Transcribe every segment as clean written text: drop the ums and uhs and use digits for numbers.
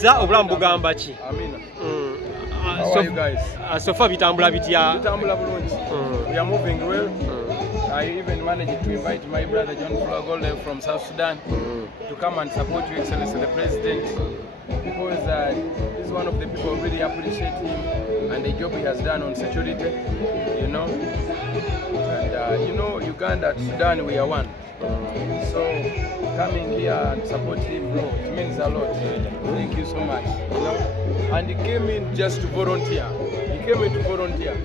Za obulamu bugamba ki? Amina. How are you guys? So far bitambula bitya? Bitambula bulungi. We are moving well. I even managed to invite my brother John Flagole from South Sudan to come and support Your Excellency the President, because he's one of the people who really appreciate him and the job he has done on security, you know. And you know, Uganda and Sudan, we are one. So coming here and supporting him, bro, it means a lot. Thank you so much. You know? And he came in just to volunteer. He came in to volunteer.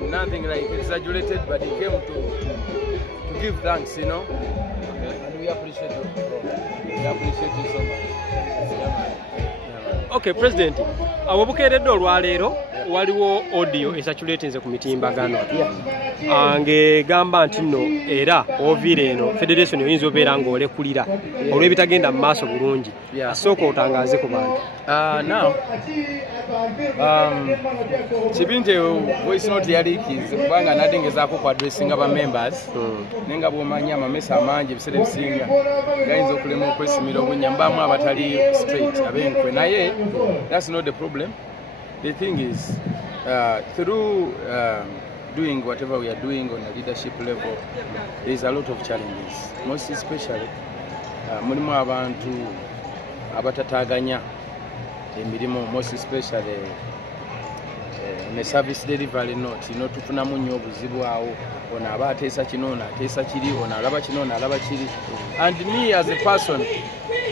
Nothing like exaggerated, but he came to give thanks, you know. And we appreciate you, bro. We appreciate you so much. Okay, President. Awabukeredde olwaleero waliwo audio esatulatinze ku mitimbagano. Ange gamba nti nno era ovire eno Federation oyinza obeera ng'olekulira olw'ebitagenda mu maaso bulungi. Asooka otangaze ku bantu. Now, Chibinte voice note yalikize kubanga nadengezaako ku addressing aba members nenga bw'omanyi amamesa amangi ebiseera ebisinga gayinza okulema okwesimira obunnyambamu abatali straight abenkwe naye that's not the problem. The thing is through doing whatever we are doing on a leadership level, there is a lot of challenges, most especially mulimu abantu abatataganya emirimu, most especially ne service delivery note, you know, tufunamu nnyo obuzibu awo, ono aba ateesa kino, ono ateesa kiri, ono alaba kino, ono alaba kiri. And me as a person,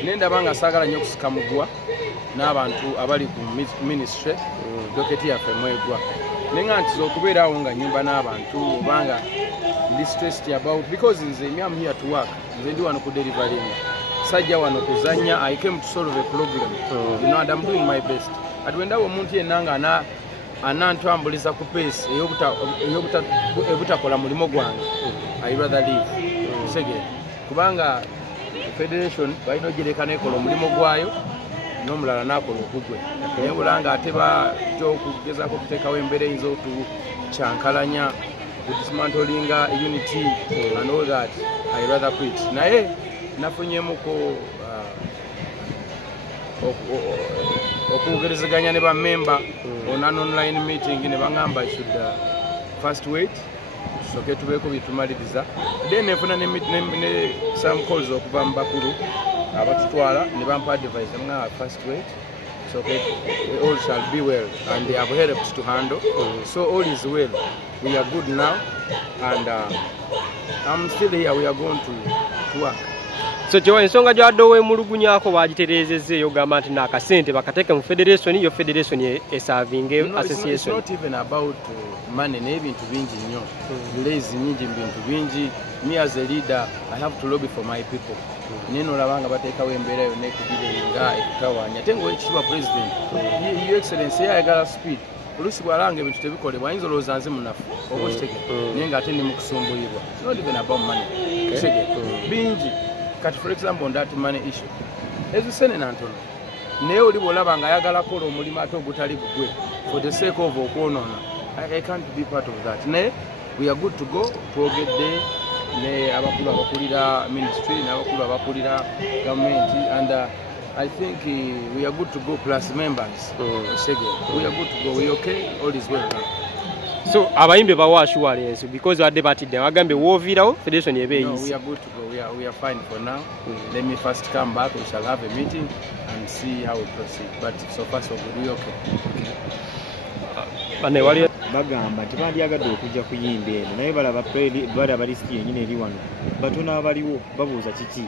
nendaba nga saagala nnyo okusikamugwa n'abantu abali ku ministry doketi yaffe mwegwa. Nenga nti okubeerawo nga nyumba n'abantu obanga ndi stressed about, because nze I'm here to work, nze ndi wano ku delivering. Sajja wano kuzanya, I came to solve a problem, you know, and I'm doing my best. Adwendawo omuntu yenna nga anantwambuliza ku pace ebutakola mulimo gwange, I rather leave. Sege kubanga Federation balina ogireka nekola omulimu gwayo n'omulala n'akola ogugwe. Naye bulanga ate batya okugezaako okuteekawo embeera eyinza otucyankalanya dismantlinga unity and all that, I rather quit. Naye nafunyemuko okugerezeganya ne bammemba on an online meeting ne bangamba I should first wait tusooke tubeeko byetumaliriza, then nefuna ne some calls okuva mu bakulu abatutwala ne bampa advice nga first wait, so all shall be well and they have helped to handle, so all is well, we are good now and I'm still here, we are going to work. So kyo ensonga gy'adde emulugunyako bagitereezezza eyogamba nti n'akasente bakateeke mu Federation, yo Federation eservinge association. It's not even about money n'ebintu bingi nnyo, delays nyingi mu bintu bingi. Me as a leader, I have to lobby for my people. Nino olabanga bateekawo embeera yonna ekugirenga ekutawanya ate ng'owekitiibwa President Your Excellency ayagala speed. Oluusi bw'alanga ebintu tebikolebwa ayinza olowooza nze munafu oba okitege naye ng'ate ndi mu kusumbuyibwa. It's not even about money. Bingi kati for example on that money issue ezisenena ntono naye oli bw'olaba nga ayagala kola omulimu ate ogutali gugwe for the sake of okwonoona, I can't be part of that. Naye we are good to go. Twogedde ne abakulu abakulira ministry n'abakulu abakulira government and I think we are good to go plus members. We are good to go. We okay? All is well now. So abayimbe bawa assurance because wadde batidde bagambe woovirawo Federation ebe easy. No, we are good to go. We are fine for now. Let me first come back. We shall have a meeting and see how we proceed. But so far so good. We okay. Bane wali bagamba tebandyagadde okujja kuyimba eno naye balaba lisiti yennyini eri wano batono abaliwo babuuza kiki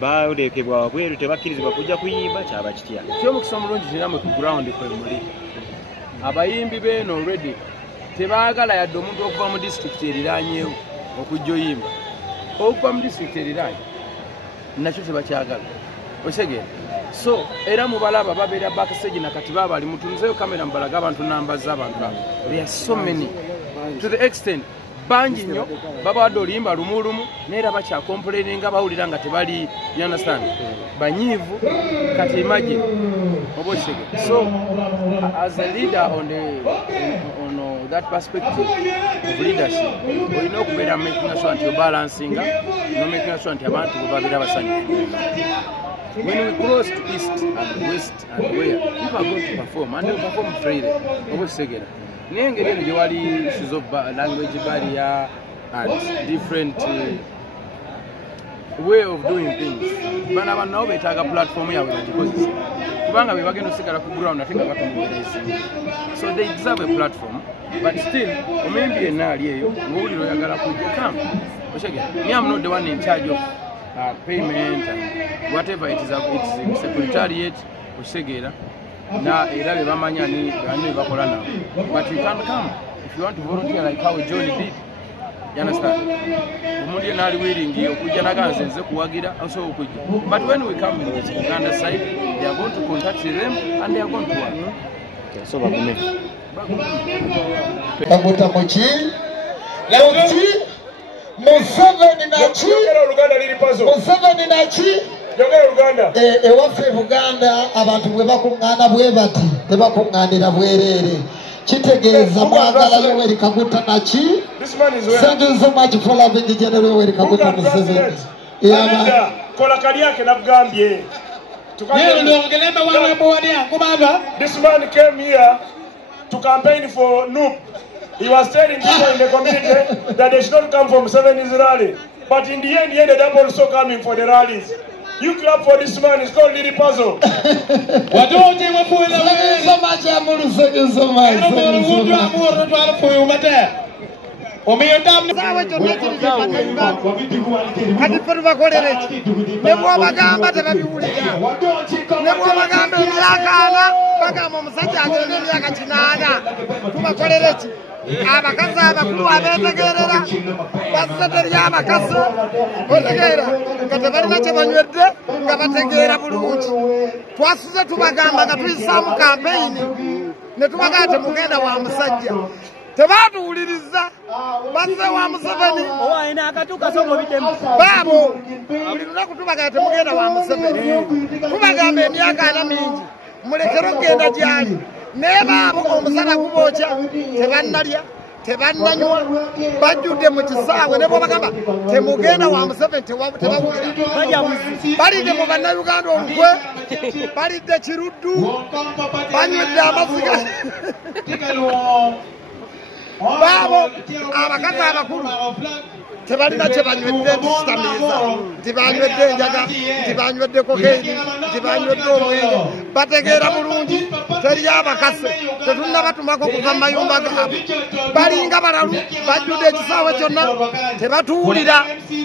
balekebwa wabweru tebakkirizibwa kujja kuyimba kyaba kitya. Kyomukisa omulungi kiramwe ku ground kwe muli abayimbi beeno already tebaagala yadde omuntu okuva mu district eriraanyeewo okujja oyimba okuva mu district eriraanye nakyo tebakyagala okitegera. So era mubalaba babeera backstage nakati babali mutunzeyo kamera mubalaga abantu namba z'abantu abo. There are so many to the extent bangi nnyo babawadde oluyimba lumulumu neera bakyakomplaininga bawulira nga tebali, you understand, banyiivu kati imagine oba okitegera. So as a leader on that perspective of leadership olina okubeera making sure nti obalansinga no making sure nti abantu bo babeera basanyufu. when we cross to east and west and where people are going to perform and they perform freely. Obusegera. Nengeri nje wali issues of language barrier and different way of doing things. Bana banao betaga platform ya because kubanga bebagenda osigala ku ground atenga batumubirezi. So they deserve a platform, but still omembi enali eyo nguliro yagala kujja kama. Oshege. Me I'm not the one in charge of payment and whatever it is, it's secretariat Oshegera. Na era bebamanya ni bani bakola nabo. But you can come if you want to volunteer like how Johnny did. You understand? Umundi nali willing okujja naganze nze kuwagira also okujja. But when we come in the Uganda side, they are going to contact them and they are going to work. Okay, so bagume. Baguta mochi. Lauti. Museveni nachi. Uganda lili puzzle. Museveni nachi. Yogera Uganda. Ewaffe Uganda abantu bwe bakungana bwe bati tebakunganira bwerere. Kitegeeza mwagala Yoweri Kaguta nachi. This man is Thank you so much for loving the General Yoweri Kaguta Museveni. Yeah, kola kali yake nabugambye. This man came here to campaign for NUP. He was telling people in the community that they should not come from 7 Israeli. But in the end, he ended up also coming for the rallies. You clap for this man, it's called Lily Puzzle. Thank you so much, Amuru. Thank you so much. abakazi abakulu abeetegerera baseterya abakazi otegeera nga tebalina kye banywedde nga bategeera bulungi twasuze tubagamba nga tuyisaamu kampeyini ne tubagaa temugenda wa musajja tebaatuwuliriza bazze wa Museveni baabo buli lunaku tubagaa temugenda wa Museveni tubagamba emyaka ana mingi mulekere okgenda gyali naye baabo omusana gubookya tebannalya tebannanywa bajjudde mu kisaawe ne bwebagamba temugenda wa Museveni tebawulira balidde mu bannayuganda omukwe balidde kiruddu banywedde amaziga baabo abakazi abakulu tebalina kye banywedde ekitamiiza nti banywedde enjaga nti banywedde kokeini nti banywedde omwenge bategeera bulungi teri abakase tetunnabatumako kuva mu mayumba gaabwe balinga balalu bajjudde ekisaawe kyonna tebatuwulira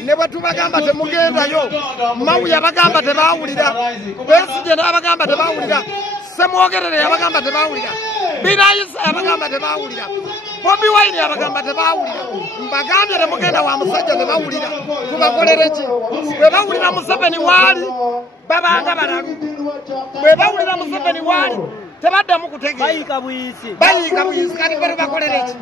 ne bwe tubagamba temugendayo mawu yabagamba tebaawulira Besigye n'abagamba tebaawulira Semwogerere yabagamba tebaawulira Binayisa yabagamba tebaawulira Bobi Wine yabagamba tebaawulira mbagambye temugenda wa musajja tebawulira tubakolere ki bwe bawulira Museveni waali babanga balalu bwe bawulira Museveni waali tebaddamu kutegeera bayiika buyisi kati bwe bakolere ki